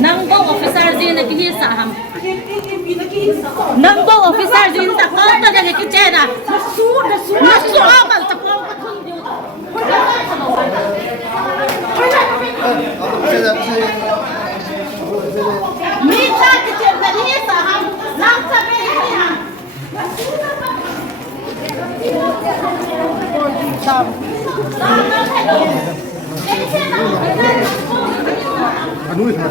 Nangbo officer din naghihisa ham. Nangbo officer din sa kota ng kitchena. Nasuamal ta ko patungyo. Mita kitchen naghihisa ham. Nang sabi niya. Ano ito?